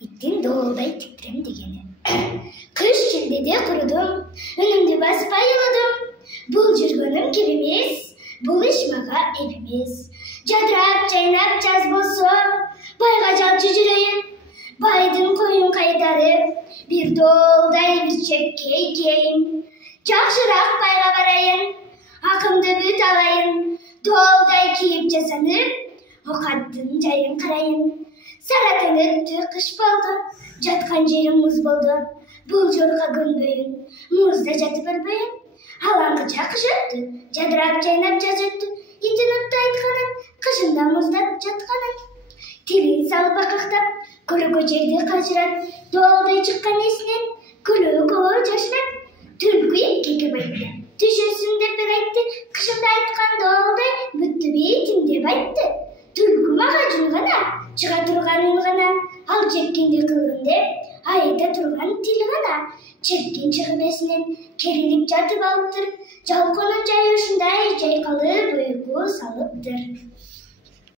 иттин доолдай титрем дегени. Кыш шилдеде курудум, үнүмдү баспай ыладым. Бул жүргөнүм кеп эмес, бул иш мага эп эмес. Жадырап жайнап жаз болсо, байга жалчы жүрөйүн. Байдын коюн кайтарып, бир доолдай бир чекке ийгейин. Жакшыраак байга барайын, акымды бүт алайын. Доолдай кийип жасанып, окаттын жайын карайын. Саратын өттү, кыш болду, жаткан жерим муз болду. Бул жорго көнбөйүн, музда жатып өлбөйүн. Алаңгыча кыш өттү, жадырап жайнап жаз өттү. Итин утты айтканын, кышында музда жатканын. Тилин салып акактап, көлөкө жерди кажырат. Доолдай чыккан эсинен, көлөкө жашырат. Түлкү эпкеге айтты, түшөсүн деп айтты. Кышында айткан доолдай бүттү бейтин деп айтты. Түлкү мага жун гана, чыга турган үн гана. Ал чеккенди кылгын деп, айта турган тил гана. Чеккен чыгып эсинен, керилип жатып алыптыр. Жалкоонун жайы ушундай жайкалып, уйку салыптыр.